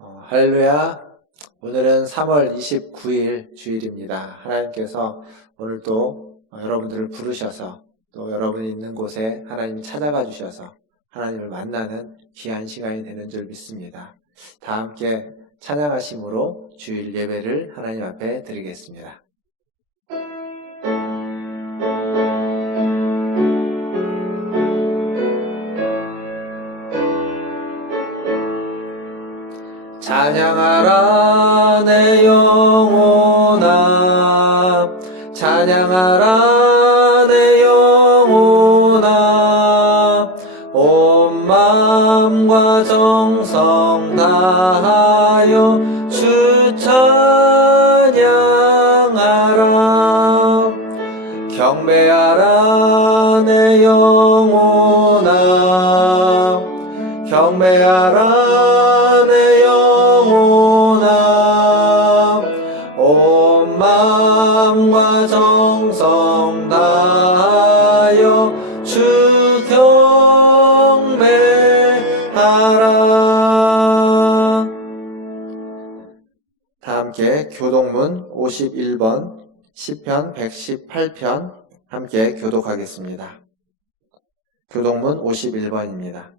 할렐루야. 오늘은 3월 29일 주일입니다. 하나님께서 오늘도 여러분들을 부르셔서 또 여러분이 있는 곳에 하나님 찾아가 주셔서 하나님을 만나는 귀한 시간이 되는 줄 믿습니다. 다 함께 찬양하심으로 주일 예배를 하나님 앞에 드리겠습니다. 찬양하라 내 영혼아, 찬양하라 내 영혼아, 온 마음과 정성 다하여 주 찬양하라. 경배하라 내 영혼아, 경배하라 내 영혼아, 온 마음과 정성 다하여 주 경배하라. 다 함께 교독문 51번 시편 118편 함께 교독하겠습니다. 교독문 51번입니다.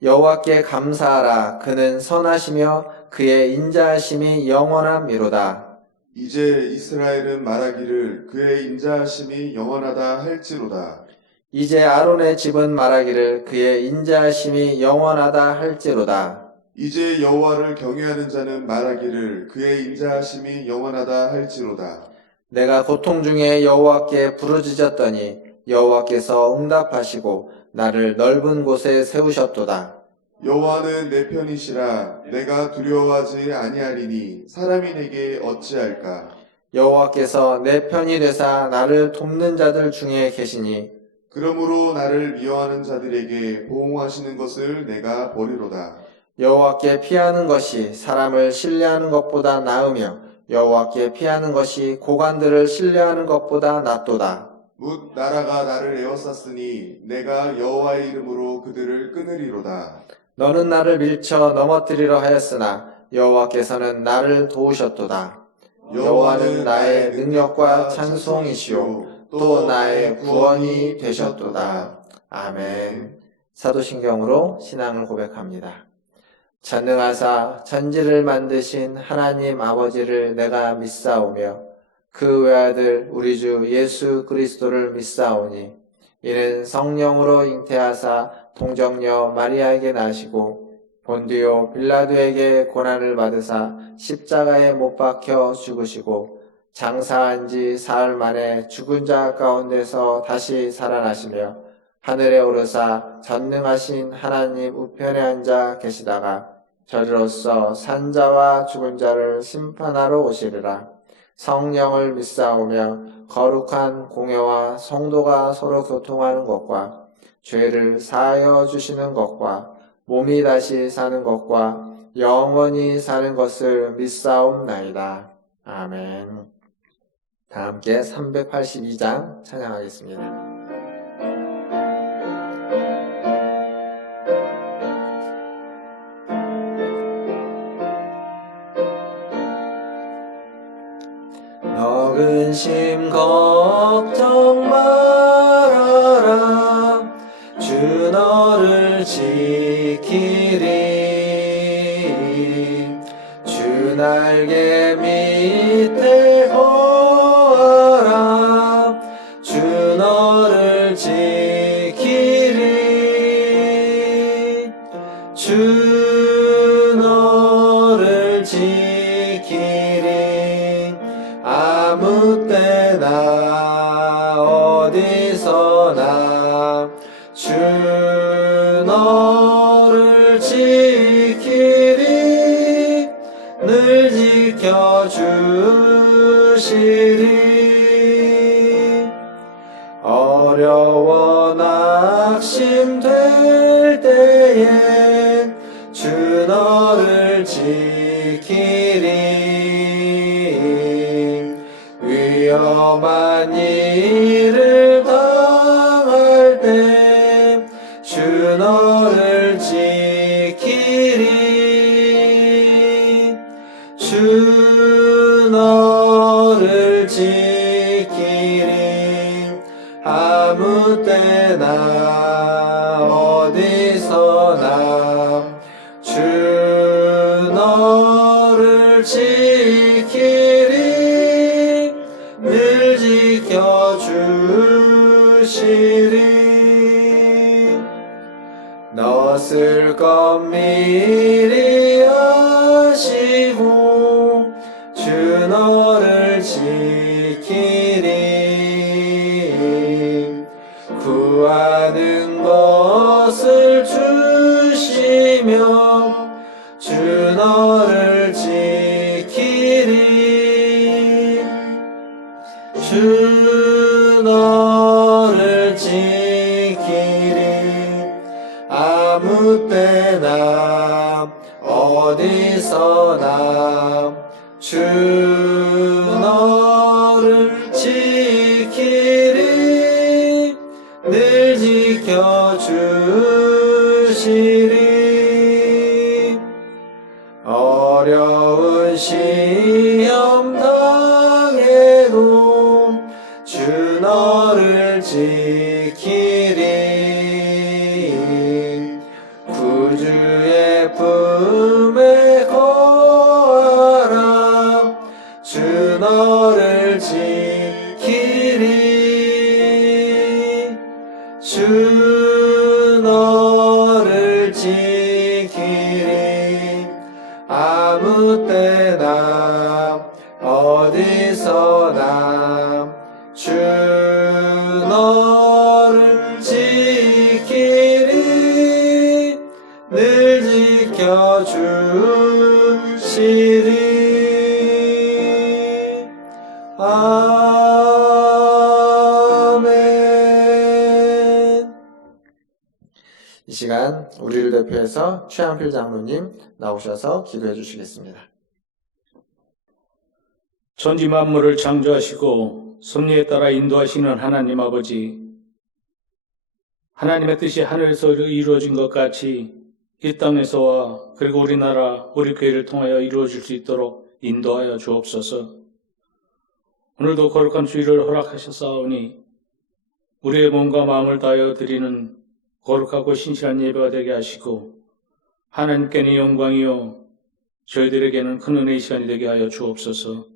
여호와께 감사하라. 그는 선하시며 그의 인자하심이 영원함이로다. 이제 이스라엘은 말하기를 그의 인자하심이 영원하다 할지로다. 이제 아론의 집은 말하기를 그의 인자하심이 영원하다 할지로다. 이제 여호와를 경외하는 자는 말하기를 그의 인자하심이 영원하다 할지로다. 내가 고통 중에 여호와께 부르짖었더니 여호와께서 응답하시고 나를 넓은 곳에 세우셨도다. 여호와는 내 편이시라. 내가 두려워하지 아니하리니 사람이 내게 어찌할까. 여호와께서 내 편이 되사 나를 돕는 자들 중에 계시니 그러므로 나를 미워하는 자들에게 보응하시는 것을 내가 버리로다. 여호와께 피하는 것이 사람을 신뢰하는 것보다 나으며 여호와께 피하는 것이 고관들을 신뢰하는 것보다 낫도다. 뭇 나라가 나를 에워쌌으니 내가 여호와의 이름으로 그들을 끊으리로다. 너는 나를 밀쳐 넘어뜨리려 하였으나 여호와께서는 나를 도우셨도다. 여호와는 나의 능력과 찬송이시오 또 나의 구원이 되셨도다. 아멘. 사도신경으로 신앙을 고백합니다. 전능하사 천지를 만드신 하나님 아버지를 내가 믿사오며 그 외아들 우리 주 예수 그리스도를 믿사오니 이는 성령으로 잉태하사 동정녀 마리아에게 나시고 본디오 빌라도에게 고난을 받으사 십자가에 못 박혀 죽으시고 장사한 지 사흘 만에 죽은 자 가운데서 다시 살아나시며 하늘에 오르사 전능하신 하나님 우편에 앉아 계시다가 저리로서 산자와 죽은 자를 심판하러 오시리라. 성령을 믿사오며 거룩한 공회와 성도가 서로 교통하는 것과 죄를 사하여 주시는 것과 몸이 다시 사는 것과 영원히 사는 것을 믿사옵나이다. 아멘. 다 함께 382장 찬양하겠습니다. 너 근심 걱정 말아라. 주 너를 지키리. 주 날개 밑에 거하라. 주 너를 지키리. 주 너를 지키리. 아무 때나 어디서나 주 너를 지키리. 늘 지켜주시리. 어려워 낙심될 때엔 주 너를 지키리. 위험한 일을 당할 때 주 너를 지키리. 주 너를 지키리 아무 때나 어디서나 주 너를 지키리 늘 지켜주시리 너 쓸 것 미리 아시고 주 너를 지키리 구하는 것을 주시며 주 너를 지키리 주 너를 지키리 아무 때나 어디서나 주 너를 지키리 늘 지켜주시리 어려운 시험 당해도 주 너를 지키리 구주의 품에 거하라 주 너를 지키리 주 너를 지키리 아무 때나 어디서나 주 너를 지키리 늘 지켜주시리 아멘. 이 시간 우리를 대표해서 최한필 장로님 나오셔서 기도해 주시겠습니다. 천지 만물을 창조하시고 섭리에 따라 인도하시는 하나님 아버지, 하나님의 뜻이 하늘에서 이루어진 것 같이 이 땅에서와 그리고 우리나라, 우리 교회를 통하여 이루어질 수 있도록 인도하여 주옵소서. 오늘도 거룩한 주일을 허락하셨사오니 우리의 몸과 마음을 다하여 드리는 거룩하고 신실한 예배가 되게 하시고 하나님께는 영광이요 저희들에게는 큰 은혜의 시간이 되게 하여 주옵소서.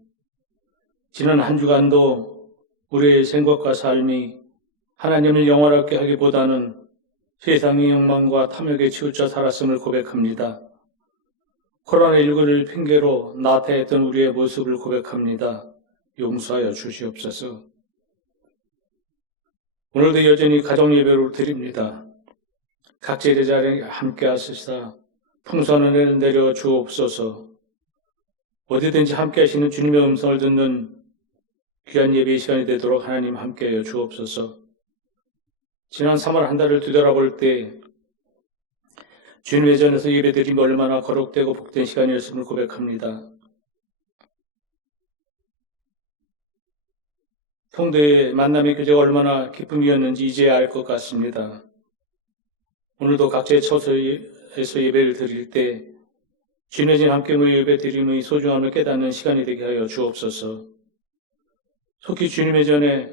지난 한 주간도 우리의 생각과 삶이 하나님을 영원하게 하기보다는 세상의 욕망과 탐욕에 치우쳐 살았음을 고백합니다. 코로나19를 핑계로 나태했던 우리의 모습을 고백합니다. 용서하여 주시옵소서. 오늘도 여전히 가정예배를 드립니다. 각 제자리에 함께 하시사 풍성한 은혜를 내려 주옵소서. 어디든지 함께 하시는 주님의 음성을 듣는 귀한 예배의 시간이 되도록 하나님 함께하여 주옵소서. 지난 3월 한 달을 뒤돌아볼 때 주님의 전에서 예배드림이 얼마나 거룩되고 복된 시간이었음을 고백합니다. 성도의 만남의 교제가 얼마나 기쁨이었는지 이제야 알 것 같습니다. 오늘도 각자의 처소에서 예배를 드릴 때 주님의 진 함께 모여 예배 드림의 소중함을 깨닫는 시간이 되게 하여 주옵소서. 속히 주님의 전에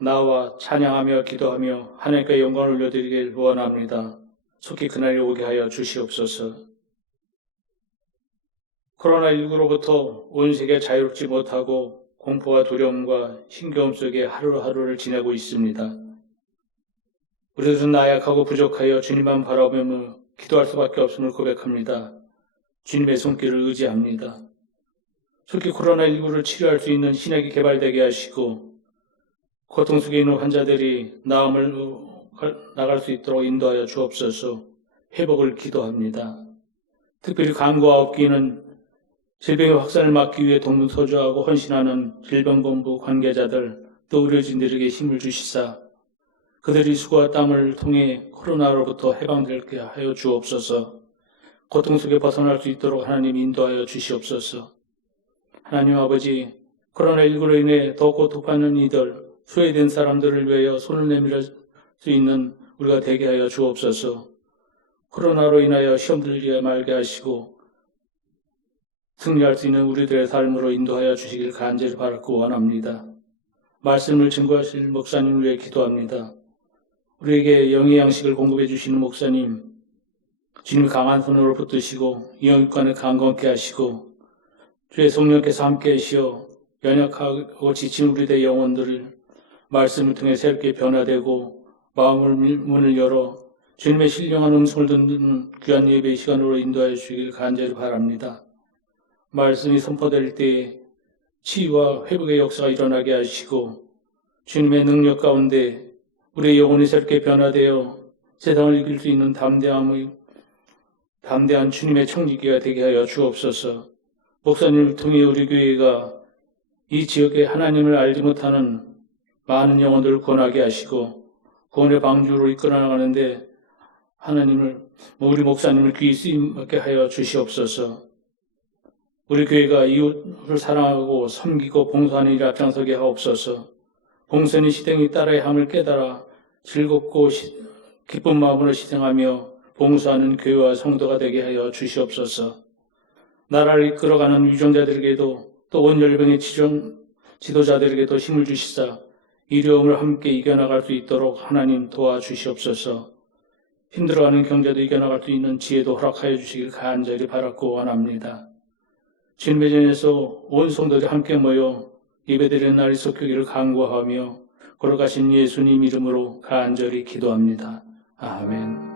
나와 찬양하며 기도하며 하나님께 영광을 올려드리길 원합니다. 속히 그날이 오게 하여 주시옵소서. 코로나19로부터 온 세계 자유롭지 못하고 공포와 두려움과 힘겨움 속에 하루하루를 지내고 있습니다. 우리들은 나약하고 부족하여 주님만 바라보며 기도할 수밖에 없음을 고백합니다. 주님의 손길을 의지합니다. 속히 코로나19를 치료할 수 있는 신약이 개발되게 하시고 고통 속에 있는 환자들이 나음을 나갈 수 있도록 인도하여 주옵소서. 회복을 기도합니다. 특별히 간과 업기는 질병의 확산을 막기 위해 동분서주하고 헌신하는 질병본부 관계자들 또 의료진들에게 힘을 주시사 그들이 수고와 땀을 통해 코로나로부터 해방되게 하여 주옵소서. 고통 속에 벗어날 수 있도록 하나님 인도하여 주시옵소서. 하나님 아버지, 코로나19로 인해 더 고통받는 이들, 소외된 사람들을 위하여 손을 내밀어 수 있는 우리가 되게 하여 주옵소서. 코로나로 인하여 시험 들지 말게 하시고 승리할 수 있는 우리들의 삶으로 인도하여 주시길 간절히 바라고 원합니다. 말씀을 증거하실 목사님을 위해 기도합니다. 우리에게 영의 양식을 공급해 주시는 목사님, 주님 강한 손으로 붙드시고 영육간을 강건케 하시고 주의 성령께서 함께 하시어 연약하고 지친 우리들의 영혼들을 말씀을 통해 새롭게 변화되고 마음을 문을 열어 주님의 신령한 음성을 듣는 귀한 예배의 시간으로 인도하여 주시길 간절히 바랍니다. 말씀이 선포될 때에 치유와 회복의 역사가 일어나게 하시고 주님의 능력 가운데 우리의 영혼이 새롭게 변화되어 세상을 이길 수 있는 담대한 주님의 청지기가 되게 하여 주옵소서. 목사님을 통해 우리 교회가 이 지역에 하나님을 알지 못하는 많은 영혼들을 구원하게 하시고 구원의 방주로 이끌어 나가는데 우리 목사님을 귀히 쓰임받게 하여 주시옵소서. 우리 교회가 이웃을 사랑하고 섬기고 봉사하는 일에 앞장서게 하옵소서. 봉선의 시댕이 따라의 함을 깨달아 즐겁고 기쁜 마음으로 희생하며 봉사하는 교회와 성도가 되게 하여 주시옵소서. 나라를 이끌어가는 유정자들에게도 또 온 열병의 지도자들에게도 힘을 주시사 이려움을 함께 이겨나갈 수 있도록 하나님 도와주시옵소서. 힘들어하는 경제도 이겨나갈 수 있는 지혜도 허락하여 주시길 간절히 바라고 원합니다. 주님의 전에서 온 성도들이 함께 모여 예배드리는 날이 속하기를 간구하며 걸어가신 예수님 이름으로 간절히 기도합니다. 아멘.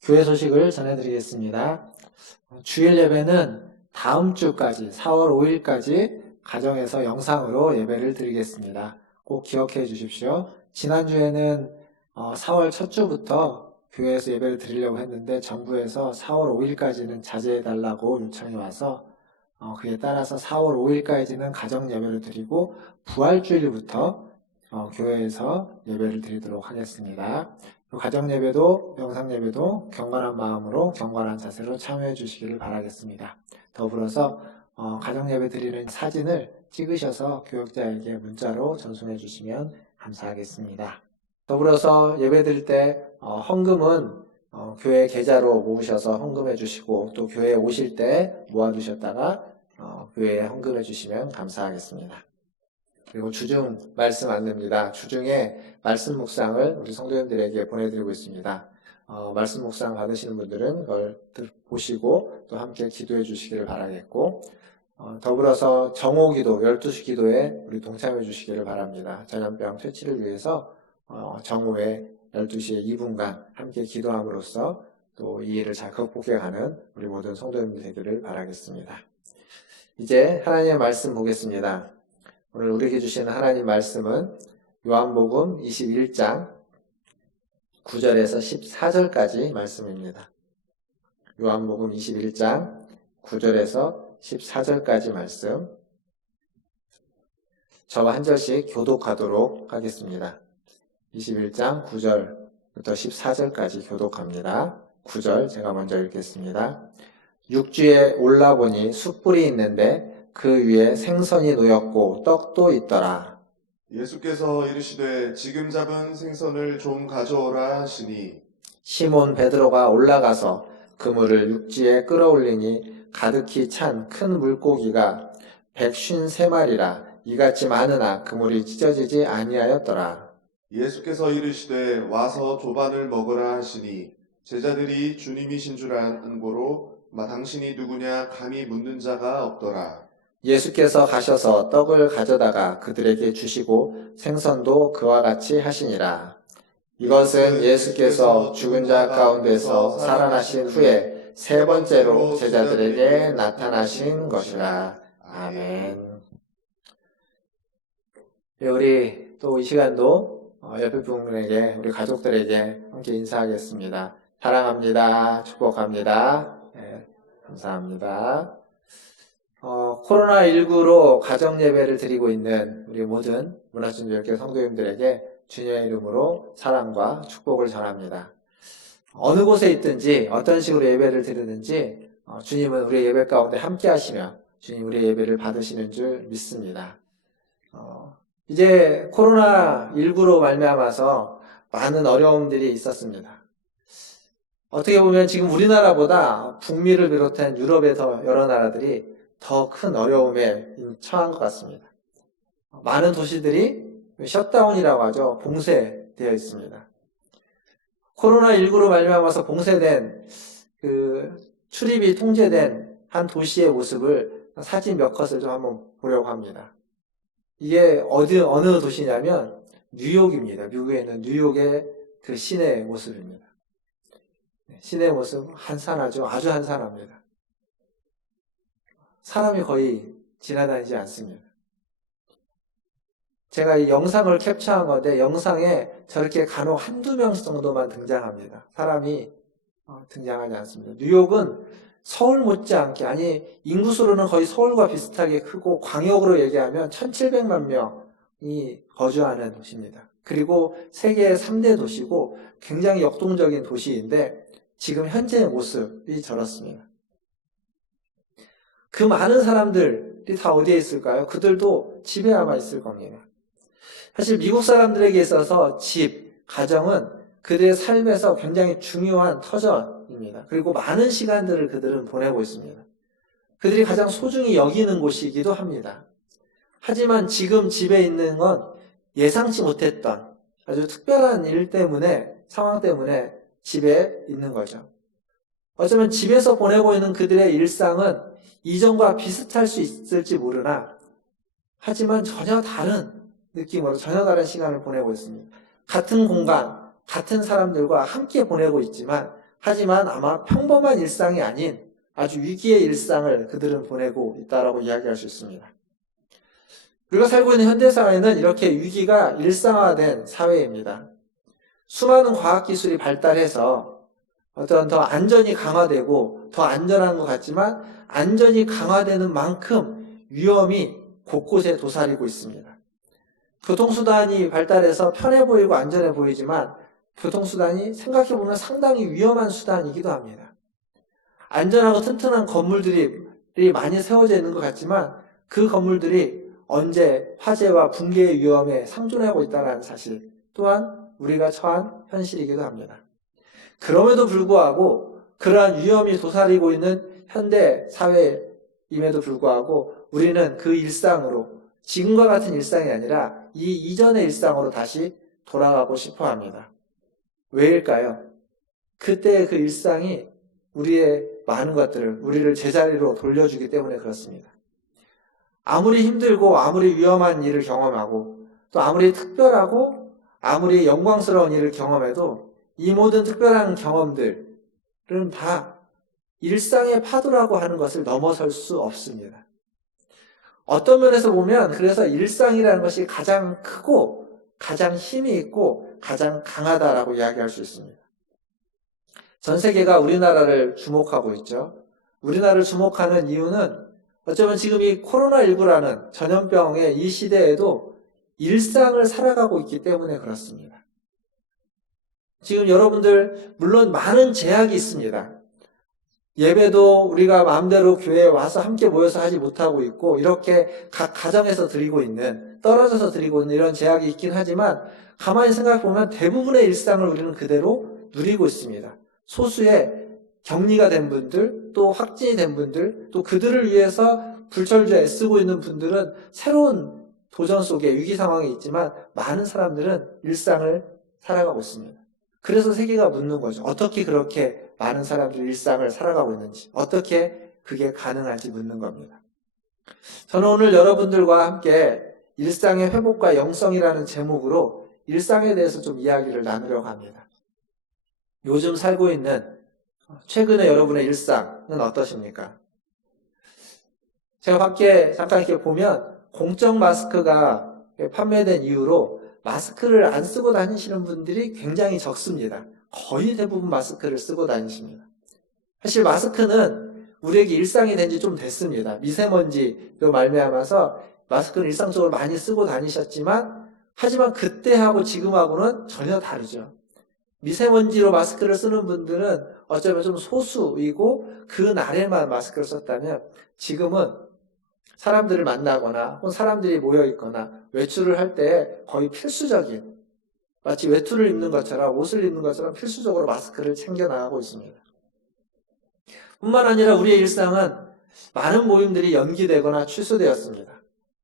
교회 소식을 전해드리겠습니다. 주일 예배는 다음 주까지 4월 5일까지 가정에서 영상으로 예배를 드리겠습니다. 꼭 기억해 주십시오. 지난주에는 4월 첫 주부터 교회에서 예배를 드리려고 했는데 정부에서 4월 5일까지는 자제해달라고 요청이 와서 그에 따라서 4월 5일까지는 가정 예배를 드리고 부활주일부터 교회에서 예배를 드리도록 하겠습니다. 가정 예배도 영상 예배도 경건한 마음으로 경건한 자세로 참여해 주시기를 바라겠습니다. 더불어서 가정 예배 드리는 사진을 찍으셔서 교역자에게 문자로 전송해 주시면 감사하겠습니다. 더불어서 예배 드릴 때 헌금은 교회 계좌로 모으셔서 헌금해 주시고 또 교회에 오실 때 모아두셨다가 교회에 헌금해 주시면 감사하겠습니다. 그리고 주중 말씀 안내입니다. 주중에 말씀 묵상을 우리 성도님들에게 보내드리고 있습니다. 말씀 묵상 받으시는 분들은 그걸 보시고 또 함께 기도해 주시기를 바라겠고 더불어서 정오기도 12시 기도에 우리 동참해 주시기를 바랍니다. 전염병 퇴치를 위해서 정오에 12시에 2분간 함께 기도함으로써 또 이 일을 잘 극복해가는 우리 모든 성도님들 되기를 바라겠습니다. 이제 하나님의 말씀 보겠습니다. 오늘 우리에게 주시는 하나님 말씀은 요한복음 21장 9절에서 14절까지 말씀입니다. 요한복음 21장 9절에서 14절까지 말씀 저와 한 절씩 교독하도록 하겠습니다. 21장 9절부터 14절까지 교독합니다. 9절 제가 먼저 읽겠습니다. 육지에 올라보니 숯불이 있는데 그 위에 생선이 놓였고 떡도 있더라. 예수께서 이르시되 지금 잡은 생선을 좀 가져오라 하시니 시몬 베드로가 올라가서 그물을 육지에 끌어올리니 가득히 찬 큰 물고기가 153마리라 이같이 많으나 그물이 찢어지지 아니하였더라. 예수께서 이르시되 와서 조반을 먹으라 하시니 제자들이 주님이신 줄 아는 고로 당신이 누구냐 감히 묻는 자가 없더라. 예수께서 가셔서 떡을 가져다가 그들에게 주시고 생선도 그와 같이 하시니라. 이것은 예수께서 죽은 자 가운데서 살아나신 후에 세 번째로 제자들에게 나타나신 것이라. 아멘. 우리 또 이 시간도 옆에 분에게 우리 가족들에게 함께 인사하겠습니다. 사랑합니다. 축복합니다. 네, 감사합니다. 코로나19로 가정 예배를 드리고 있는 우리 모든 문화신조교회 성도님들에게 주님의 이름으로 사랑과 축복을 전합니다. 어느 곳에 있든지 어떤 식으로 예배를 드리는지 주님은 우리의 예배 가운데 함께 하시며 주님 우리의 예배를 받으시는 줄 믿습니다. 이제 코로나19로 말미암아서 많은 어려움들이 있었습니다. 어떻게 보면 지금 우리나라보다 북미를 비롯한 유럽의 더 여러 나라들이 더 큰 어려움에 처한 것 같습니다. 많은 도시들이 셧다운이라고 하죠. 봉쇄되어 있습니다. 코로나19로 말미암아서 봉쇄된 출입이 통제된 한 도시의 모습을 사진 몇 컷을 좀 한번 보려고 합니다. 이게 어느 도시냐면 뉴욕입니다. 미국에 있는 뉴욕의 그 시내 모습입니다. 시내 모습 한산하죠. 아주 한산합니다. 사람이 거의 지나다니지 않습니다. 제가 이 영상을 캡처한 건데 영상에 저렇게 간혹 한두 명 정도만 등장합니다. 사람이 등장하지 않습니다. 뉴욕은 서울 못지않게, 아니 인구수로는 거의 서울과 비슷하게 크고 광역으로 얘기하면 1700만 명이 거주하는 도시입니다. 그리고 세계 3대 도시고 굉장히 역동적인 도시인데 지금 현재의 모습이 저렇습니다. 그 많은 사람들이 다 어디에 있을까요? 그들도 집에 아마 있을 겁니다. 사실 미국 사람들에게 있어서 집, 가정은 그들의 삶에서 굉장히 중요한 터전입니다. 그리고 많은 시간들을 그들은 보내고 있습니다. 그들이 가장 소중히 여기는 곳이기도 합니다. 하지만 지금 집에 있는 건 예상치 못했던 아주 특별한 일 때문에, 상황 때문에 집에 있는 거죠. 어쩌면 집에서 보내고 있는 그들의 일상은 이전과 비슷할 수 있을지 모르나 하지만 전혀 다른 느낌으로 전혀 다른 시간을 보내고 있습니다. 같은 공간, 같은 사람들과 함께 보내고 있지만 하지만 아마 평범한 일상이 아닌 아주 위기의 일상을 그들은 보내고 있다라고 이야기할 수 있습니다. 우리가 살고 있는 현대사회는 이렇게 위기가 일상화된 사회입니다. 수많은 과학기술이 발달해서 어떤 더 안전이 강화되고 더 안전한 것 같지만 안전이 강화되는 만큼 위험이 곳곳에 도사리고 있습니다. 교통수단이 발달해서 편해 보이고 안전해 보이지만 교통수단이 생각해보면 상당히 위험한 수단이기도 합니다. 안전하고 튼튼한 건물들이 많이 세워져 있는 것 같지만 그 건물들이 언제 화재와 붕괴의 위험에 상존하고 있다는 사실 또한 우리가 처한 현실이기도 합니다. 그럼에도 불구하고 그러한 위험이 도사리고 있는 현대 사회임에도 불구하고 우리는 그 일상으로 지금과 같은 일상이 아니라 이 이전의 일상으로 다시 돌아가고 싶어 합니다. 왜일까요? 그때의 그 일상이 우리의 많은 것들을, 우리를 제자리로 돌려주기 때문에 그렇습니다. 아무리 힘들고 아무리 위험한 일을 경험하고 또 아무리 특별하고 아무리 영광스러운 일을 경험해도 이 모든 특별한 경험들은 다 일상의 파도라고 하는 것을 넘어설 수 없습니다. 어떤 면에서 보면 그래서 일상이라는 것이 가장 크고 가장 힘이 있고 가장 강하다라고 이야기할 수 있습니다. 전 세계가 우리나라를 주목하고 있죠. 우리나라를 주목하는 이유는 어쩌면 지금 이 코로나19라는 전염병의 이 시대에도 일상을 살아가고 있기 때문에 그렇습니다. 지금 여러분들 물론 많은 제약이 있습니다. 예배도 우리가 마음대로 교회에 와서 함께 모여서 하지 못하고 있고 이렇게 각 가정에서 드리고 있는, 떨어져서 드리고 있는 이런 제약이 있긴 하지만 가만히 생각해보면 대부분의 일상을 우리는 그대로 누리고 있습니다. 소수의 격리가 된 분들, 또 확진이 된 분들, 또 그들을 위해서 불철주야 애쓰고 있는 분들은 새로운 도전 속에 위기 상황에 있지만 많은 사람들은 일상을 살아가고 있습니다. 그래서 세계가 묻는 거죠. 어떻게 그렇게 많은 사람들이 일상을 살아가고 있는지, 어떻게 그게 가능한지 묻는 겁니다. 저는 오늘 여러분들과 함께 일상의 회복과 영성이라는 제목으로 일상에 대해서 좀 이야기를 나누려고 합니다. 요즘 살고 있는 최근에 여러분의 일상은 어떠십니까? 제가 밖에 잠깐 이렇게 보면 공적 마스크가 판매된 이후로 마스크를 안 쓰고 다니시는 분들이 굉장히 적습니다. 거의 대부분 마스크를 쓰고 다니십니다. 사실 마스크는 우리에게 일상이 된 지 좀 됐습니다. 미세먼지로 말미암아서 마스크는 일상적으로 많이 쓰고 다니셨지만, 하지만 그때하고 지금하고는 전혀 다르죠. 미세먼지로 마스크를 쓰는 분들은 어쩌면 좀 소수이고 그 날에만 마스크를 썼다면, 지금은 사람들을 만나거나 혹은 사람들이 모여 있거나 외출을 할 때 거의 필수적인, 마치 외투를 입는 것처럼, 옷을 입는 것처럼 필수적으로 마스크를 챙겨 나가고 있습니다. 뿐만 아니라 우리의 일상은 많은 모임들이 연기되거나 취소되었습니다.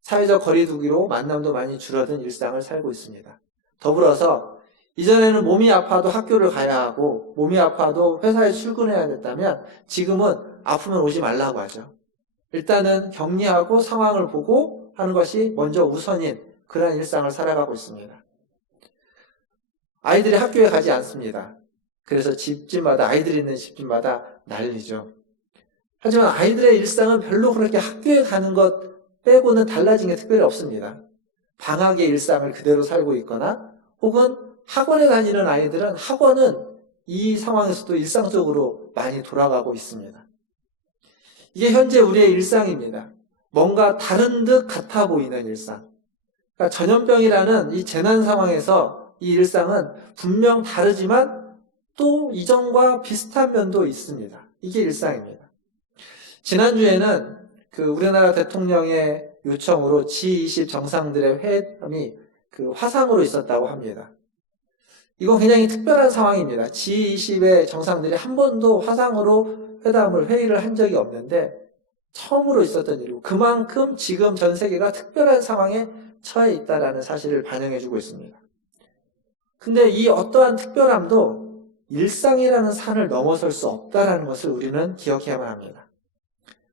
사회적 거리 두기로 만남도 많이 줄어든 일상을 살고 있습니다. 더불어서 이전에는 몸이 아파도 학교를 가야 하고 몸이 아파도 회사에 출근해야 됐다면, 지금은 아프면 오지 말라고 하죠. 일단은 격리하고 상황을 보고 하는 것이 먼저 우선인 그런 일상을 살아가고 있습니다. 아이들이 학교에 가지 않습니다. 그래서 집집마다, 아이들이 있는 집집마다 난리죠. 하지만 아이들의 일상은 별로 그렇게 학교에 가는 것 빼고는 달라진 게 특별히 없습니다. 방학의 일상을 그대로 살고 있거나, 혹은 학원에 다니는 아이들은 학원은 이 상황에서도 일상적으로 많이 돌아가고 있습니다. 이게 현재 우리의 일상입니다. 뭔가 다른 듯 같아 보이는 일상. 그러니까 전염병이라는 이 재난 상황에서 이 일상은 분명 다르지만 또 이전과 비슷한 면도 있습니다. 이게 일상입니다. 지난주에는 우리나라 대통령의 요청으로 G20 정상들의 회담이 화상으로 있었다고 합니다. 이건 굉장히 특별한 상황입니다. G20의 정상들이 한 번도 화상으로 회의를 한 적이 없는데 처음으로 있었던 일이고, 그만큼 지금 전 세계가 특별한 상황에 처해 있다는 사실을 반영해주고 있습니다. 근데 이 어떠한 특별함도 일상이라는 산을 넘어설 수 없다는 것을 우리는 기억해야만 합니다.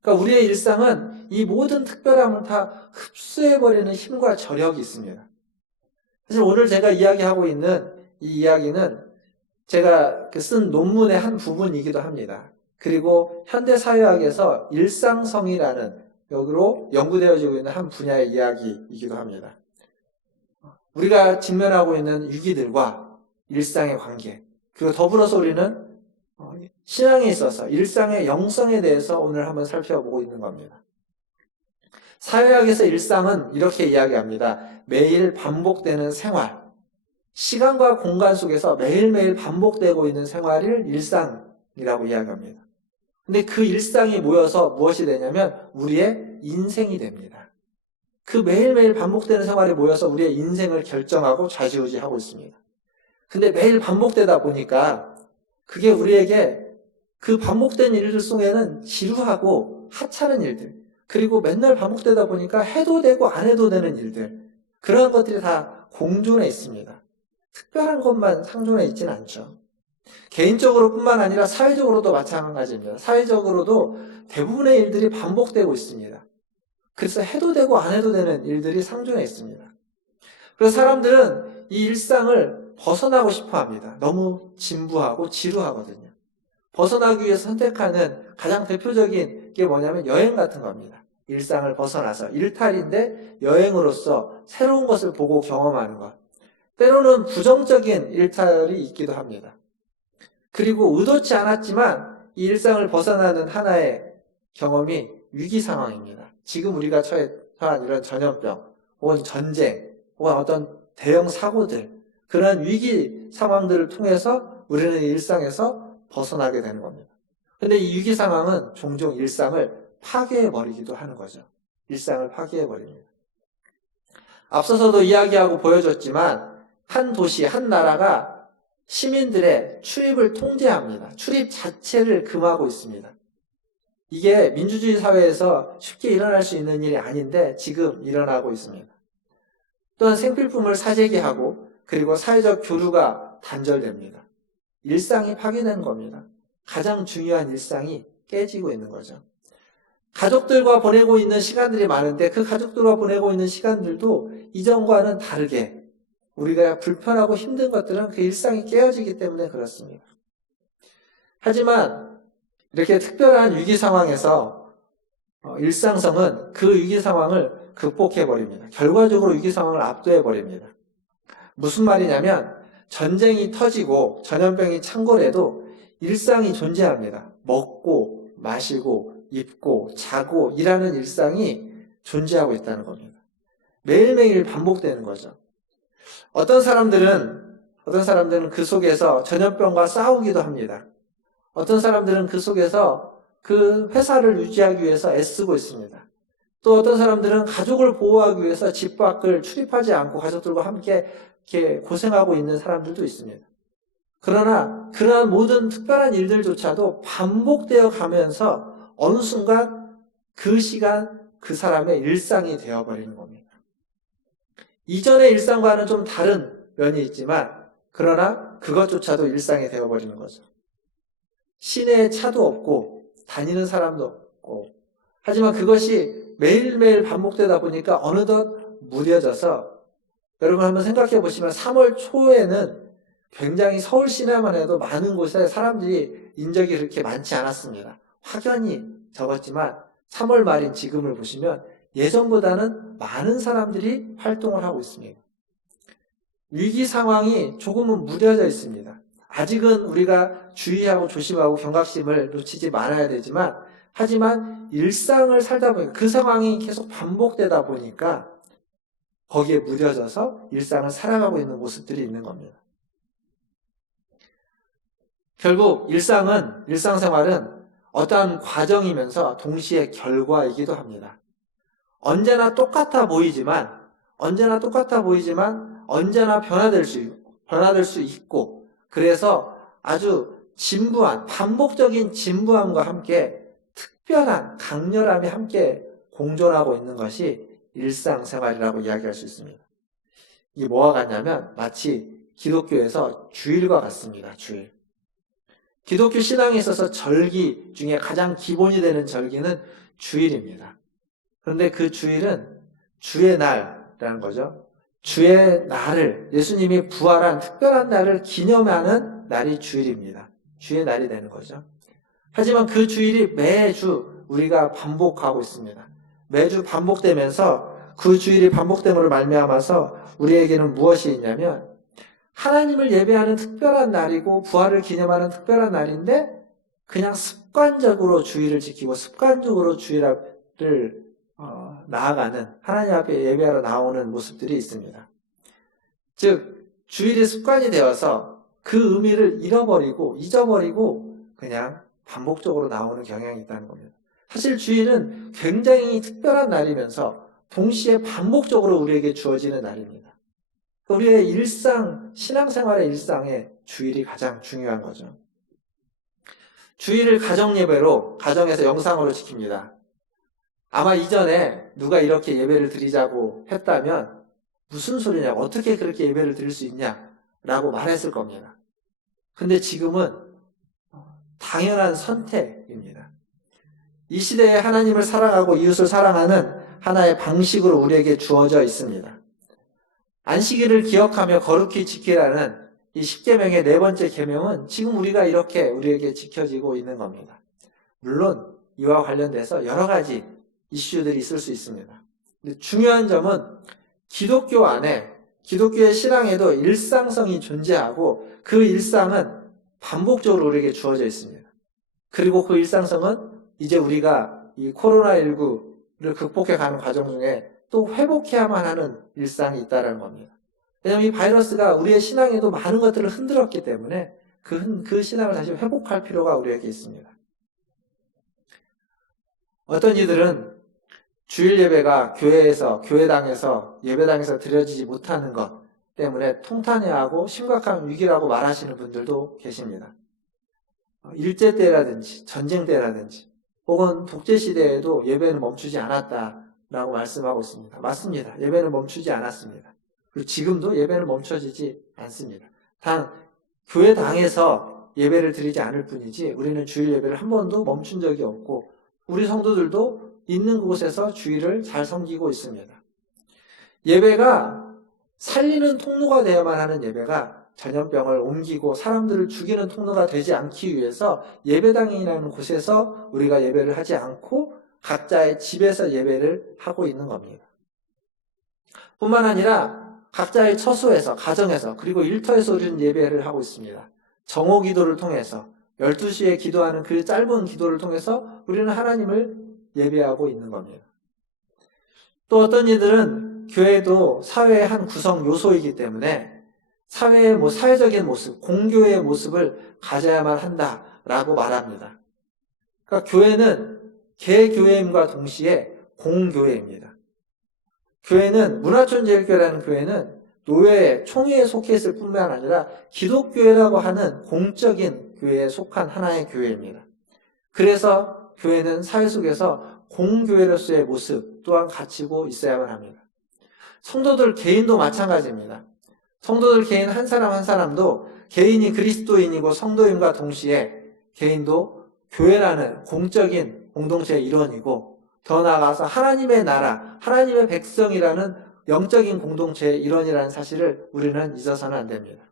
그러니까 우리의 일상은 이 모든 특별함을 다 흡수해버리는 힘과 저력이 있습니다. 사실 오늘 제가 이야기하고 있는 이 이야기는 제가 쓴 논문의 한 부분이기도 합니다. 그리고 현대사회학에서 일상성이라는 여기로 연구되어지고 있는 한 분야의 이야기이기도 합니다. 우리가 직면하고 있는 위기들과 일상의 관계, 그리고 더불어서 우리는 신앙에 있어서 일상의 영성에 대해서 오늘 한번 살펴보고 있는 겁니다. 사회학에서 일상은 이렇게 이야기합니다. 매일 반복되는 생활, 시간과 공간 속에서 매일매일 반복되고 있는 생활을 일상이라고 이야기합니다. 근데 그 일상이 모여서 무엇이 되냐면 우리의 인생이 됩니다. 그 매일매일 반복되는 생활이 모여서 우리의 인생을 결정하고 좌지우지하고 있습니다. 근데 매일 반복되다 보니까 그게 우리에게 그 반복된 일들 속에는 지루하고 하찮은 일들, 그리고 맨날 반복되다 보니까 해도 되고 안 해도 되는 일들, 그런 것들이 다 공존해 있습니다. 특별한 것만 상존해 있지는 않죠. 개인적으로 뿐만 아니라 사회적으로도 마찬가지입니다. 사회적으로도 대부분의 일들이 반복되고 있습니다. 그래서 해도 되고 안 해도 되는 일들이 상존해 있습니다. 그래서 사람들은 이 일상을 벗어나고 싶어 합니다. 너무 진부하고 지루하거든요. 벗어나기 위해서 선택하는 가장 대표적인 게 뭐냐면 여행 같은 겁니다. 일상을 벗어나서 일탈인데 여행으로서 새로운 것을 보고 경험하는 것. 때로는 부정적인 일탈이 있기도 합니다. 그리고 의도치 않았지만 이 일상을 벗어나는 하나의 경험이 위기 상황입니다. 지금 우리가 처한 이런 전염병, 혹은 전쟁, 혹은 어떤 대형 사고들, 그런 위기 상황들을 통해서 우리는 일상에서 벗어나게 되는 겁니다. 근데 이 위기 상황은 종종 일상을 파괴해버리기도 하는 거죠. 일상을 파괴해버립니다. 앞서서도 이야기하고 보여줬지만 한 도시, 한 나라가 시민들의 출입을 통제합니다. 출입 자체를 금하고 있습니다. 이게 민주주의 사회에서 쉽게 일어날 수 있는 일이 아닌데 지금 일어나고 있습니다. 또한 생필품을 사재기 하고, 그리고 사회적 교류가 단절됩니다. 일상이 파괴되는 겁니다. 가장 중요한 일상이 깨지고 있는 거죠. 가족들과 보내고 있는 시간들이 많은데 그 가족들과 보내고 있는 시간들도 이전과는 다르게 우리가 불편하고 힘든 것들은 그 일상이 깨어지기 때문에 그렇습니다. 하지만 이렇게 특별한 위기 상황에서 일상성은 그 위기 상황을 극복해버립니다. 결과적으로 위기 상황을 압도해버립니다. 무슨 말이냐면 전쟁이 터지고 전염병이 창궐해도 일상이 존재합니다. 먹고 마시고 입고 자고 일하는 일상이 존재하고 있다는 겁니다. 매일매일 반복되는 거죠. 어떤 사람들은 그 속에서 전염병과 싸우기도 합니다. 어떤 사람들은 그 속에서 그 회사를 유지하기 위해서 애쓰고 있습니다. 또 어떤 사람들은 가족을 보호하기 위해서 집 밖을 출입하지 않고 가족들과 함께 이렇게 고생하고 있는 사람들도 있습니다. 그러나 그러한 모든 특별한 일들조차도 반복되어 가면서 어느 순간 그 시간 그 사람의 일상이 되어버리는 겁니다. 이전의 일상과는 좀 다른 면이 있지만 그러나 그것조차도 일상이 되어버리는 거죠. 시내에 차도 없고 다니는 사람도 없고 하지만 그것이 매일매일 반복되다 보니까 어느덧 무뎌져서 여러분 한번 생각해 보시면 3월 초에는 굉장히 서울 시내만 해도 많은 곳에 사람들이 인적이 그렇게 많지 않았습니다. 확연히 적었지만 3월 말인 지금을 보시면 예전보다는 많은 사람들이 활동을 하고 있습니다. 위기 상황이 조금은 무뎌져 있습니다. 아직은 우리가 주의하고 조심하고 경각심을 놓치지 말아야 되지만 하지만 일상을 살다 보니까 그 상황이 계속 반복되다 보니까 거기에 무뎌져서 일상을 살아가고 있는 모습들이 있는 겁니다. 결국 일상생활은 어떠한 과정이면서 동시에 결과이기도 합니다. 언제나 똑같아 보이지만 언제나 변화될 수 있고 그래서 아주 반복적인 진부함과 함께 특별한 강렬함이 함께 공존하고 있는 것이 일상생활이라고 이야기할 수 있습니다. 이게 뭐와 같냐면 마치 기독교에서 주일과 같습니다. 주일. 기독교 신앙에 있어서 절기 중에 가장 기본이 되는 절기는 주일입니다. 그런데 그 주일은 주의 날이라는 거죠. 주의 날을 예수님이 부활한 특별한 날을 기념하는 날이 주일입니다. 주의 날이 되는 거죠. 하지만 그 주일이 매주 우리가 반복하고 있습니다. 매주 반복되면서 그 주일이 반복됨으로 말미암아서 우리에게는 무엇이 있냐면 하나님을 예배하는 특별한 날이고 부활을 기념하는 특별한 날인데 그냥 습관적으로 주일을 지키고 습관적으로 주일을 나아가는 하나님 앞에 예배하러 나오는 모습들이 있습니다. 즉 주일이 습관이 되어서 그 의미를 잊어버리고 그냥 반복적으로 나오는 경향이 있다는 겁니다. 사실 주일은 굉장히 특별한 날이면서 동시에 반복적으로 우리에게 주어지는 날입니다. 우리의 신앙생활의 일상에 주일이 가장 중요한 거죠. 주일을 가정예배로, 가정에서 영상으로 지킵니다. 아마 이전에 누가 이렇게 예배를 드리자고 했다면 무슨 소리냐, 어떻게 그렇게 예배를 드릴 수 있냐 라고 말했을 겁니다. 근데 지금은 당연한 선택입니다. 이 시대에 하나님을 사랑하고 이웃을 사랑하는 하나의 방식으로 우리에게 주어져 있습니다. 안식일을 기억하며 거룩히 지키라는 이 10계명의 네 번째 계명은 지금 우리가 이렇게 우리에게 지켜지고 있는 겁니다. 물론 이와 관련돼서 여러 가지 이슈들이 있을 수 있습니다. 근데 중요한 점은 기독교 안에 기독교의 신앙에도 일상성이 존재하고 그 일상은 반복적으로 우리에게 주어져 있습니다. 그리고 그 일상성은 이제 우리가 이 코로나19를 극복해가는 과정 중에 또 회복해야만 하는 일상이 있다는 겁니다. 왜냐하면 이 바이러스가 우리의 신앙에도 많은 것들을 흔들었기 때문에 그 신앙을 다시 회복할 필요가 우리에게 있습니다. 어떤 이들은 주일 예배가 교회당에서 예배당에서 드려지지 못하는 것 때문에 통탄해하고 심각한 위기라고 말하시는 분들도 계십니다. 일제 때라든지 전쟁 때라든지 혹은 독재 시대에도 예배는 멈추지 않았다라고 말씀하고 있습니다. 맞습니다. 예배는 멈추지 않았습니다. 그리고 지금도 예배는 멈춰지지 않습니다. 단 교회당에서 예배를 드리지 않을 뿐이지 우리는 주일 예배를 한 번도 멈춘 적이 없고 우리 성도들도 있는 곳에서 주일을 잘 섬기고 있습니다. 예배가 살리는 통로가 되어야만 하는 예배가 전염병을 옮기고 사람들을 죽이는 통로가 되지 않기 위해서 예배당이라는 곳에서 우리가 예배를 하지 않고 각자의 집에서 예배를 하고 있는 겁니다. 뿐만 아니라 각자의 처소에서, 가정에서, 그리고 일터에서 우리는 예배를 하고 있습니다. 정오 기도를 통해서 12시에 기도하는 그 짧은 기도를 통해서 우리는 하나님을 예배하고 있는 겁니다. 또 어떤 이들은 교회도 사회의 한 구성 요소이기 때문에 사회의 사회적인 모습, 공교회의 모습을 가져야만 한다라고 말합니다. 그러니까 교회는 개교회임과 동시에 공교회입니다. 교회는 문화촌제일교회라는 교회는 노예, 총회에 속해 있을 뿐만 아니라 기독교회라고 하는 공적인 교회에 속한 하나의 교회입니다. 그래서 교회는 사회 속에서 공교회로서의 모습 또한 갖추고 있어야만 합니다. 성도들 개인도 마찬가지입니다. 성도들 개인 한 사람 한 사람도 개인이 그리스도인이고 성도임과 동시에 개인도 교회라는 공적인 공동체의 일원이고 더 나아가서 하나님의 나라, 하나님의 백성이라는 영적인 공동체의 일원이라는 사실을 우리는 잊어서는 안 됩니다.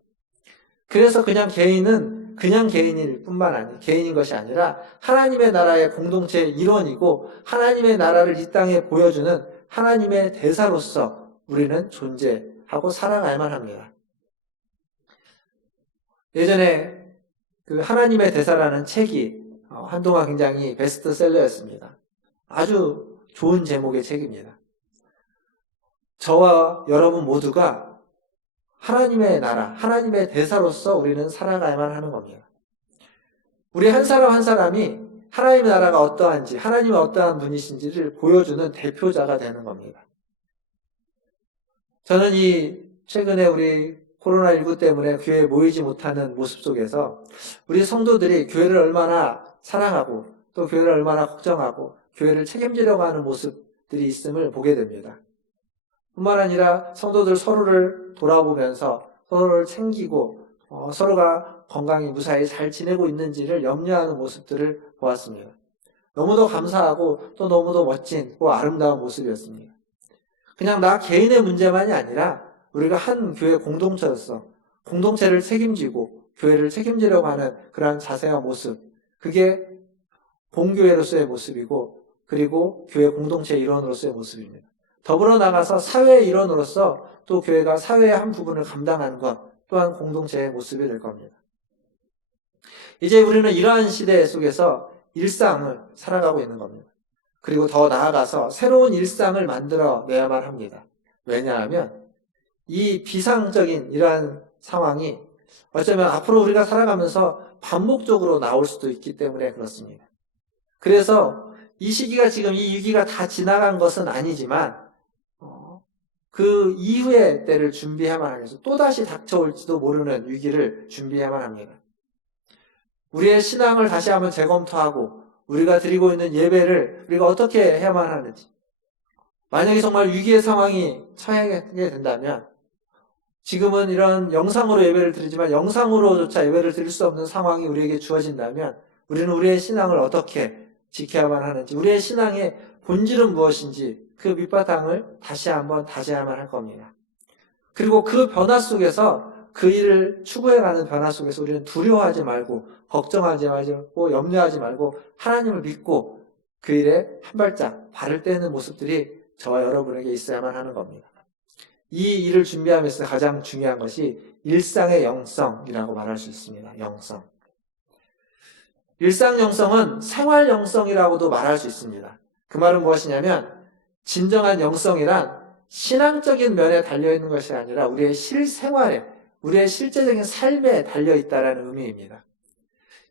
그래서 그냥 개인은 그냥 개인일 뿐만 아니라 개인인 것이 아니라 하나님의 나라의 공동체의 일원이고 하나님의 나라를 이 땅에 보여주는 하나님의 대사로서 우리는 존재하고 살아가야만 합니다. 예전에 그 하나님의 대사라는 책이 한동안 굉장히 베스트셀러였습니다. 아주 좋은 제목의 책입니다. 저와 여러분 모두가 하나님의 나라, 하나님의 대사로서 우리는 살아가야만 하는 겁니다. 우리 한 사람 한 사람이 하나님의 나라가 어떠한지, 하나님이 어떠한 분이신지를 보여주는 대표자가 되는 겁니다. 저는 최근에 우리 코로나19 때문에 교회에 모이지 못하는 모습 속에서 우리 성도들이 교회를 얼마나 사랑하고 또 교회를 얼마나 걱정하고 교회를 책임지려고 하는 모습들이 있음을 보게 됩니다. 뿐만 아니라 성도들 서로를 돌아보면서 서로를 챙기고 서로가 건강히 무사히 잘 지내고 있는지를 염려하는 모습들을 보았습니다. 너무도 감사하고 또 너무도 멋진 아름다운 모습이었습니다. 그냥 나 개인의 문제만이 아니라 우리가 한 교회 공동체로서 공동체를 책임지고 교회를 책임지려고 하는 그러한 자세와 모습, 그게 공교회로서의 모습이고 그리고 교회 공동체의 일원으로서의 모습입니다. 더불어 나가서 사회의 일원으로서 또 교회가 사회의 한 부분을 감당하는 것 또한 공동체의 모습이 될 겁니다. 이제 우리는 이러한 시대 속에서 일상을 살아가고 있는 겁니다. 그리고 더 나아가서 새로운 일상을 만들어내야만 합니다. 왜냐하면 이 비상적인 이러한 상황이 어쩌면 앞으로 우리가 살아가면서 반복적으로 나올 수도 있기 때문에 그렇습니다. 그래서 이 시기가 지금 이 위기가 다 지나간 것은 아니지만 그 이후의 때를 준비해야만 하면서 또다시 닥쳐올지도 모르는 위기를 준비해야만 합니다. 우리의 신앙을 다시 한번 재검토하고 우리가 드리고 있는 예배를 우리가 어떻게 해야만 하는지, 만약에 정말 위기의 상황이 처하게 된다면 지금은 이런 영상으로 예배를 드리지만 영상으로조차 예배를 드릴 수 없는 상황이 우리에게 주어진다면 우리는 우리의 신앙을 어떻게 지켜야만 하는지, 우리의 신앙의 본질은 무엇인지 그 밑바탕을 다시 한번 다져야만 할 겁니다. 그리고 그 변화 속에서 그 일을 추구해가는 변화 속에서 우리는 두려워하지 말고 걱정하지 말고 염려하지 말고 하나님을 믿고 그 일에 한 발짝 발을 떼는 모습들이 저와 여러분에게 있어야만 하는 겁니다. 이 일을 준비하면서 가장 중요한 것이 일상의 영성이라고 말할 수 있습니다. 영성. 일상 영성은 생활 영성이라고도 말할 수 있습니다. 그 말은 무엇이냐면 진정한 영성이란 신앙적인 면에 달려있는 것이 아니라 우리의 실생활에, 우리의 실제적인 삶에 달려있다는 의미입니다.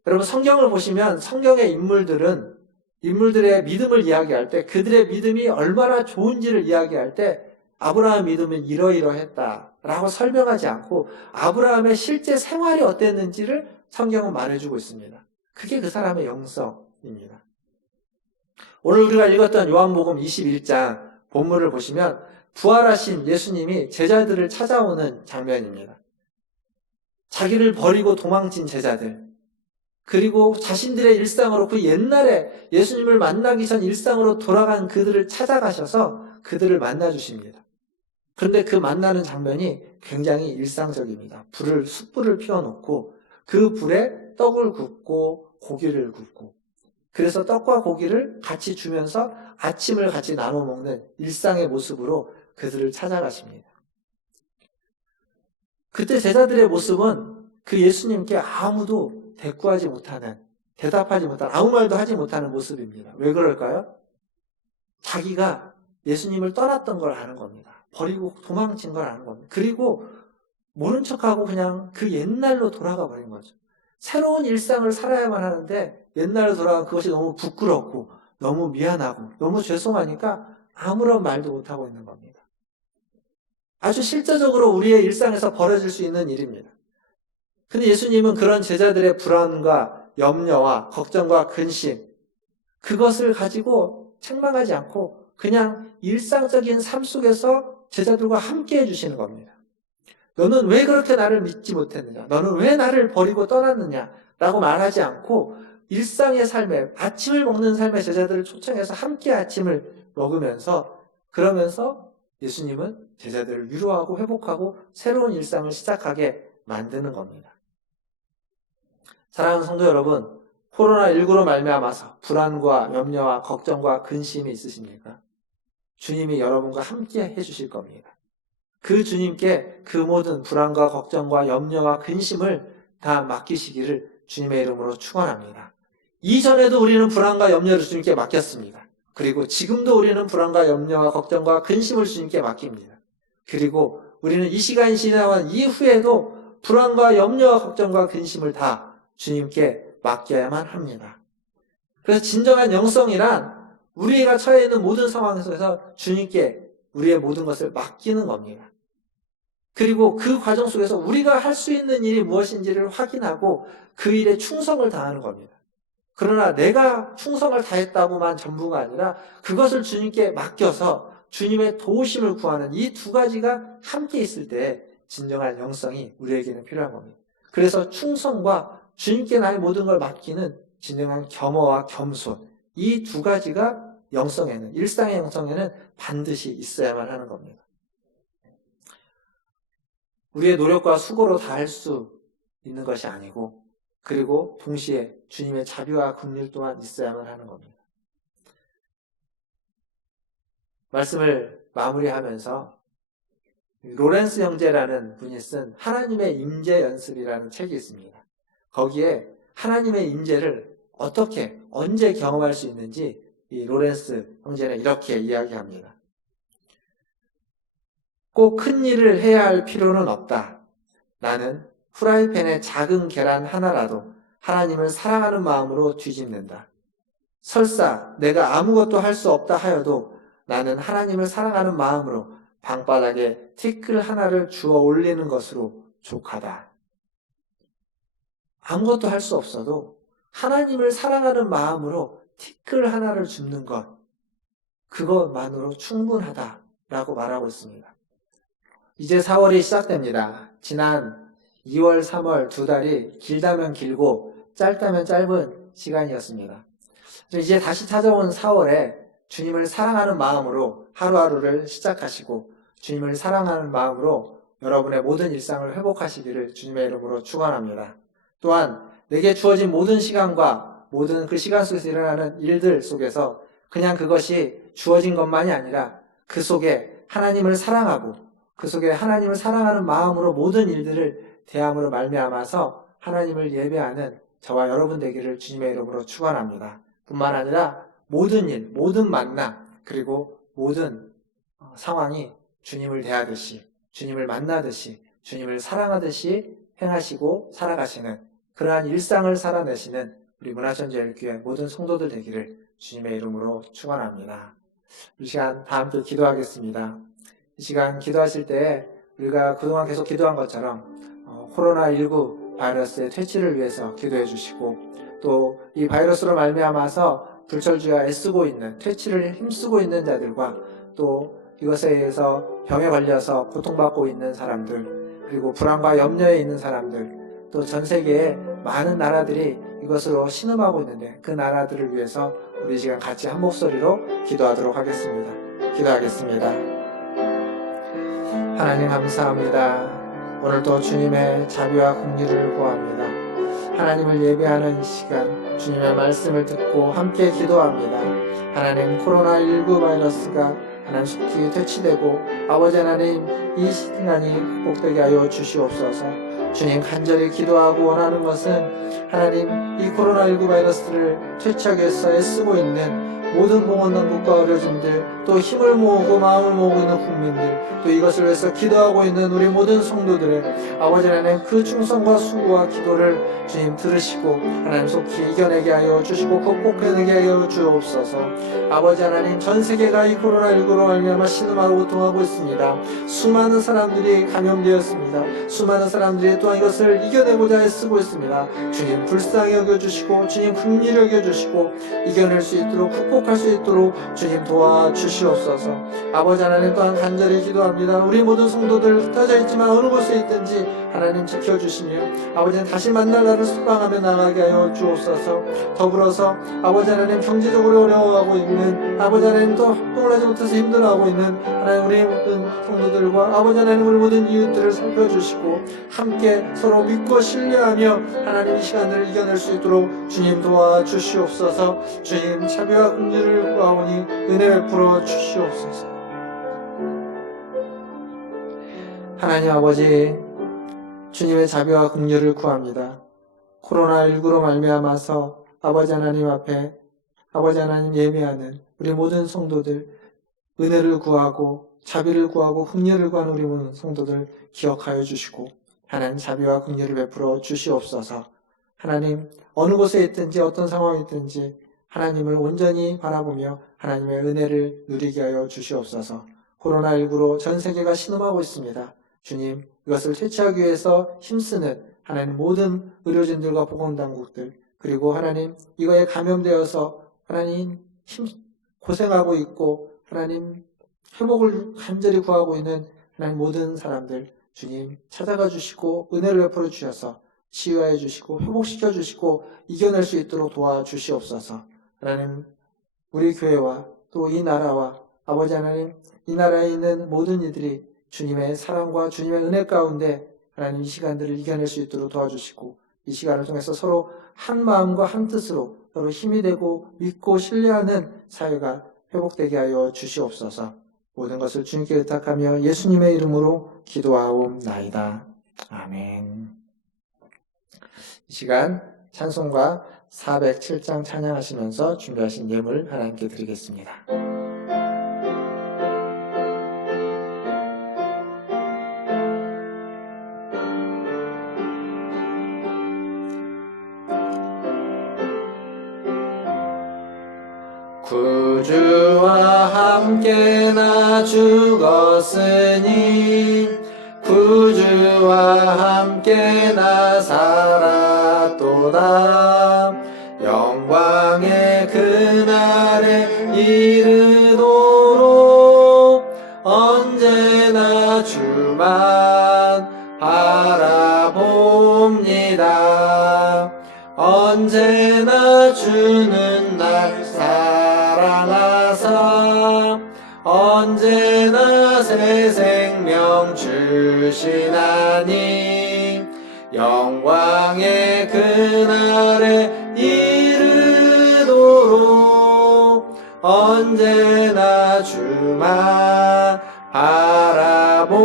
여러분 성경을 보시면 성경의 인물들의 믿음을 이야기할 때 그들의 믿음이 얼마나 좋은지를 이야기할 때 아브라함 믿음은 이러이러했다라고 설명하지 않고 아브라함의 실제 생활이 어땠는지를 성경은 말해주고 있습니다. 그게 그 사람의 영성입니다. 오늘 우리가 읽었던 요한복음 21장 본문을 보시면 부활하신 예수님이 제자들을 찾아오는 장면입니다. 자기를 버리고 도망친 제자들, 그리고 자신들의 일상으로 그 옛날에 예수님을 만나기 전 일상으로 돌아간 그들을 찾아가셔서 그들을 만나주십니다. 그런데 그 만나는 장면이 굉장히 일상적입니다. 숯불을 피워놓고 그 불에 떡을 굽고 고기를 굽고, 그래서 떡과 고기를 같이 주면서 아침을 같이 나눠 먹는 일상의 모습으로 그들을 찾아가십니다. 그때 제자들의 모습은 그 예수님께 아무도 대꾸하지 못하는, 대답하지 못하는, 아무 말도 하지 못하는 모습입니다. 왜 그럴까요? 자기가 예수님을 떠났던 걸 아는 겁니다. 버리고 도망친 걸 아는 겁니다. 그리고 모른 척하고 그냥 그 옛날로 돌아가 버린 거죠. 새로운 일상을 살아야만 하는데 옛날로 돌아간 그것이 너무 부끄럽고 너무 미안하고 너무 죄송하니까 아무런 말도 못하고 있는 겁니다. 아주 실제적으로 우리의 일상에서 벌어질 수 있는 일입니다. 근데 예수님은 그런 제자들의 불안과 염려와 걱정과 근심, 그것을 가지고 책망하지 않고 그냥 일상적인 삶 속에서 제자들과 함께 해주시는 겁니다. 너는 왜 그렇게 나를 믿지 못했느냐? 너는 왜 나를 버리고 떠났느냐? 라고 말하지 않고 일상의 삶에, 아침을 먹는 삶의 제자들을 초청해서 함께 아침을 먹으면서, 그러면서 예수님은 제자들을 위로하고 회복하고 새로운 일상을 시작하게 만드는 겁니다. 사랑하는 성도 여러분, 코로나19로 말미암아서 불안과 염려와 걱정과 근심이 있으십니까? 주님이 여러분과 함께 해주실 겁니다. 그 주님께 그 모든 불안과 걱정과 염려와 근심을 다 맡기시기를 주님의 이름으로 축원합니다. 이전에도 우리는 불안과 염려를 주님께 맡겼습니다. 그리고 지금도 우리는 불안과 염려와 걱정과 근심을 주님께 맡깁니다. 그리고 우리는 이 시간이 지나간 이후에도 불안과 염려와 걱정과 근심을 다 주님께 맡겨야만 합니다. 그래서 진정한 영성이란 우리가 처해 있는 모든 상황 속에서 주님께 우리의 모든 것을 맡기는 겁니다. 그리고 그 과정 속에서 우리가 할 수 있는 일이 무엇인지를 확인하고 그 일에 충성을 다하는 겁니다. 그러나 내가 충성을 다했다고만 전부가 아니라 그것을 주님께 맡겨서 주님의 도우심을 구하는 이 두 가지가 함께 있을 때 진정한 영성이 우리에게는 필요한 겁니다. 그래서 충성과 주님께 나의 모든 걸 맡기는 진정한 겸허와 겸손, 이 두 가지가 영성에는, 일상의 영성에는 반드시 있어야만 하는 겁니다. 우리의 노력과 수고로 다 할 수 있는 것이 아니고, 그리고 동시에 주님의 자비와 긍휼 또한 있어야만 하는 겁니다. 말씀을 마무리하면서 로렌스 형제라는 분이 쓴 하나님의 임재 연습이라는 책이 있습니다. 거기에 하나님의 임재를 어떻게, 언제 경험할 수 있는지 이 로렌스 형제는 이렇게 이야기합니다. 꼭 큰 일을 해야 할 필요는 없다. 나는 프라이팬에 작은 계란 하나라도 하나님을 사랑하는 마음으로 뒤집는다. 설사 내가 아무것도 할 수 없다 하여도 나는 하나님을 사랑하는 마음으로 방바닥에 티끌 하나를 주워 올리는 것으로 족하다. 아무것도 할 수 없어도 하나님을 사랑하는 마음으로 티끌 하나를 줍는 것, 그것만으로 충분하다라고 말하고 있습니다. 이제 4월이 시작됩니다. 지난 2월, 3월 두 달이 길다면 길고 짧다면 짧은 시간이었습니다. 이제 다시 찾아온 4월에 주님을 사랑하는 마음으로 하루하루를 시작하시고 주님을 사랑하는 마음으로 여러분의 모든 일상을 회복하시기를 주님의 이름으로 축원합니다. 또한 내게 주어진 모든 시간과 모든 그 시간 속에서 일어나는 일들 속에서 그냥 그것이 주어진 것만이 아니라 그 속에 하나님을 사랑하고 그 속에 하나님을 사랑하는 마음으로 모든 일들을 대함으로 말미암아서 하나님을 예배하는 저와 여러분 되기를 주님의 이름으로 축원합니다. 뿐만 아니라 모든 일, 모든 만남, 그리고 모든 상황이 주님을 대하듯이, 주님을 만나듯이, 주님을 사랑하듯이 행하시고 살아가시는 그러한 일상을 살아내시는 우리 문화천주교회 모든 성도들 되기를 주님의 이름으로 축원합니다. 이 시간 다 함께 기도하겠습니다. 이 시간 기도하실 때 우리가 그동안 계속 기도한 것처럼 코로나19 바이러스의 퇴치를 위해서 기도해 주시고 또 이 바이러스로 말미암아서 불철주야 애쓰고 있는, 퇴치를 힘쓰고 있는 자들과 또 이것에 의해서 병에 걸려서 고통받고 있는 사람들, 그리고 불안과 염려에 있는 사람들, 또 전 세계에 많은 나라들이 이것으로 신음하고 있는데 그 나라들을 위해서 우리 이 시간 같이 한 목소리로 기도하도록 하겠습니다. 기도하겠습니다. 하나님 감사합니다. 오늘도 주님의 자비와 긍휼을 구합니다. 하나님을 예배하는 이 시간 주님의 말씀을 듣고 함께 기도합니다. 하나님, 코로나19 바이러스가 하나님 속히 퇴치되고 아버지 하나님 이 시간이 극복되게 하여 주시옵소서. 주님 간절히 기도하고 원하는 것은 하나님 이 코로나19 바이러스를 퇴치하기 위해서 애쓰고 있는 모든 봉헌당국과 의료진들, 또 힘을 모으고 마음을 모으고 있는 국민들, 또 이것을 위해서 기도하고 있는 우리 모든 성도들의 아버지 하나님 그 충성과 수고와 기도를 주님 들으시고 하나님 속히 이겨내게 하여 주시고 극복해내게 하여 주옵소서. 아버지 하나님 전 세계가 이 코로나19로 말미암아 신음하고 고통하고 있습니다. 수많은 사람들이 감염되었습니다. 수많은 사람들이 또한 이것을 이겨내고자 애쓰고 있습니다. 주님 불쌍히 여겨주시고 주님 긍휼히 여겨주시고 이겨낼 수 있도록 극복할 수 있도록 주님 도와주시옵소서. 아버지 하나님 또한 간절히 기도합니다. 우리 모든 성도들 흩어져 있지만 어느 곳에 있든지 하나님 지켜주시며 아버지는 다시 만날 날을 소망하며 나가게 하여 주옵소서. 더불어서 아버지 하나님 경제적으로 어려워하고 있는 아버지 하나님 또 활동을 하지 못해서 힘들어하고 있는 하나님 우리 모든 성도들과 아버지 하나님 우리 모든 이웃들을 살펴주시고 함께 서로 믿고 신뢰하며 하나님 이 시간들을 이겨낼 수 있도록 주님 도와주시옵소서. 주님 자비와 긍휼을 구하오니 은혜 베풀어 주시옵소서. 하나님 아버지 주님의 자비와 긍휼을 구합니다. 코로나19로 말미암아서 아버지 하나님 앞에 아버지 하나님 예배하는 우리 모든 성도들 은혜를 구하고 자비를 구하고 긍휼을 구하는 우리 모든 성도들 기억하여 주시고 하나님 자비와 긍휼을 베풀어 주시옵소서. 하나님 어느 곳에 있든지 어떤 상황이 있든지 하나님을 온전히 바라보며 하나님의 은혜를 누리게 하여 주시옵소서. 코로나19로 전 세계가 신음하고 있습니다. 주님 이것을 퇴치하기 위해서 힘쓰는 하나님 모든 의료진들과 보건당국들 그리고 하나님 이거에 감염되어서 하나님 고생하고 있고 하나님 회복을 간절히 구하고 있는 하나님 모든 사람들 주님 찾아가 주시고 은혜를 베풀어 주셔서 치유하여 주시고 회복시켜 주시고 이겨낼 수 있도록 도와주시옵소서. 하나님 우리 교회와 또 이 나라와 아버지 하나님 이 나라에 있는 모든 이들이 주님의 사랑과 주님의 은혜 가운데 하나님 이 시간들을 이겨낼 수 있도록 도와주시고 이 시간을 통해서 서로 한 마음과 한 뜻으로 서로 힘이 되고 믿고 신뢰하는 사회가 회복되게 하여 주시옵소서. 모든 것을 주님께 의탁하며 예수님의 이름으로 기도하옵나이다. 아멘. 이 시간 찬송가 407장 찬양하시면서 준비하신 예물 하나님께 드리겠습니다. 구주와 함께 나 죽었으니 구주와 함께 나 살았도다. 영광의 그날에 이르도록 언제나 주만 바라봅니다. 언제나 주는 날 사랑하사 언제나 새 생명 주시나니 영광의 그날에 이르도록 언제나 주만 바라봅니다.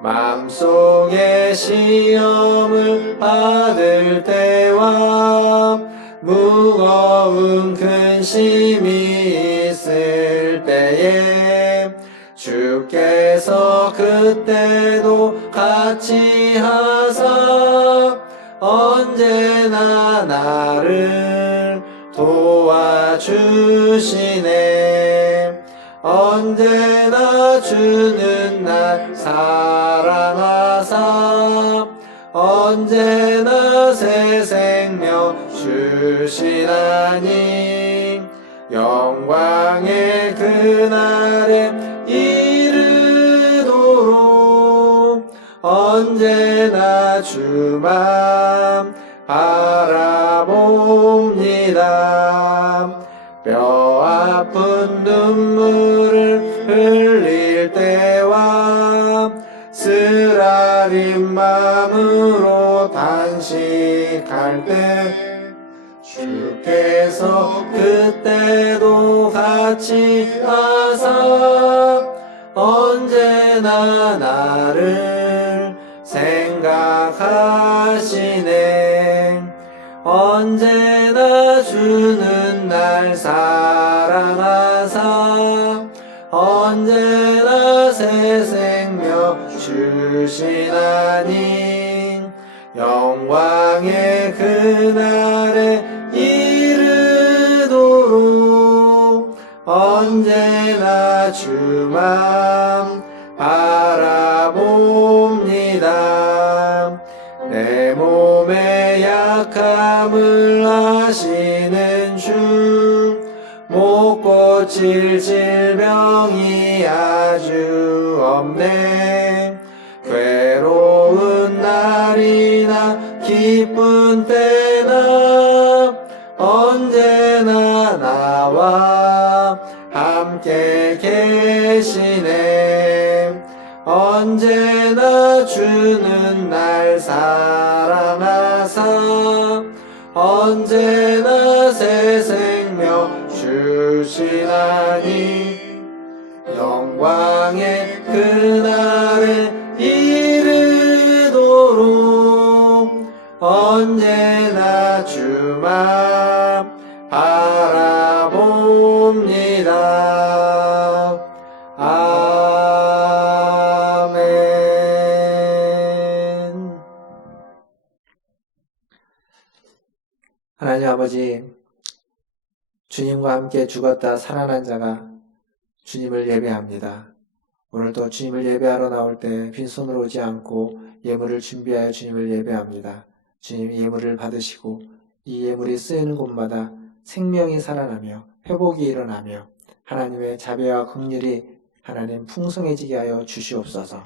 맘속에 시험을 받을 때와 무거운 근심이 있을 때에 주께서 그때도 같이 하사 언제나 나를 도와주시네. 언제나 주는 날 사랑하사 언제나 새 생명 주시나니 영광의 그날에 이르도록 언제나 주만 바라봅니다. 뼈 아픈 눈물을 흘릴 때와 쓰라린 마음으로 단식할 때 주께서 그때도 같이 하사 언제나 나를 생각하시네. 언제나 주는 날 사랑하사 언제나 새 생명 주시나니 영광의 그날에 이르도록 언제나 주만 바라봅니다. 내 몸의 약함을 아시는 주 못 고칠 질병이 아주 없네. 괴로운 날이나 기쁜 때나 언제나 나와 함께 계시네. 언제나 주는 날 사랑하사 언제나 새 생명 주시나니 영광의 그날에 이르도록 언제나 주만 바라봅니다. 아멘. 하나님 아버지, 주님과 함께 죽었다 살아난 자가 주님을 예배합니다. 오늘도 주님을 예배하러 나올 때 빈손으로 오지 않고 예물을 준비하여 주님을 예배합니다. 주님이 예물을 받으시고 이 예물이 쓰이는 곳마다 생명이 살아나며 회복이 일어나며 하나님의 자비와 긍휼이 하나님 풍성해지게 하여 주시옵소서.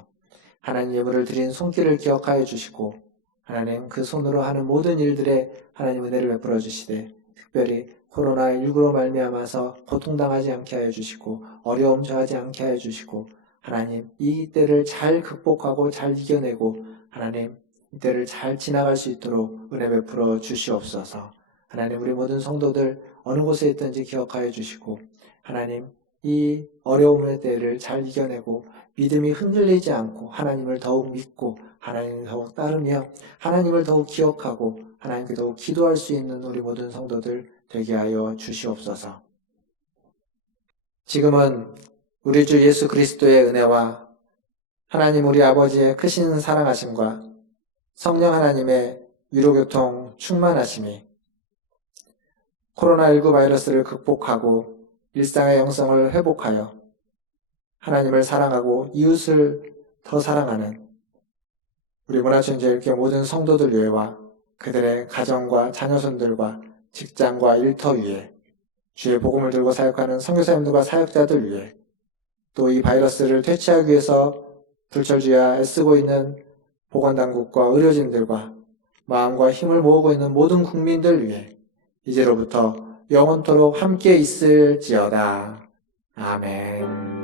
하나님 예물을 드린 손길을 기억하여 주시고 하나님 그 손으로 하는 모든 일들에 하나님 은혜를 베풀어 주시되 특별히 코로나19로 말미암아서 고통당하지 않게 하여 주시고 어려움 처하지 않게 하여 주시고 하나님 이 때를 잘 극복하고 잘 이겨내고 하나님 이 때를 잘 지나갈 수 있도록 은혜 베풀어 주시옵소서. 하나님 우리 모든 성도들 어느 곳에 있든지 기억하여 주시고 하나님 이 어려움의 때를 잘 이겨내고 믿음이 흔들리지 않고 하나님을 더욱 믿고 하나님을 더욱 따르며 하나님을 더욱 기억하고 하나님께 더욱 기도할 수 있는 우리 모든 성도들 되게 하여 주시옵소서. 지금은 우리 주 예수 그리스도의 은혜와 하나님 우리 아버지의 크신 사랑하심과 성령 하나님의 위로교통 충만하심이 코로나19 바이러스를 극복하고 일상의 영성을 회복하여 하나님을 사랑하고 이웃을 더 사랑하는 우리 문화천지일교 모든 성도들 위에와 그들의 가정과 자녀손들과 직장과 일터 위에 주의 복음을 들고 사역하는 선교사님들과 사역자들 위해 또 이 바이러스를 퇴치하기 위해서 불철주야 애쓰고 있는 보건당국과 의료진들과 마음과 힘을 모으고 있는 모든 국민들 위해 이제로부터 영원토록 함께 있을지어다. 아멘.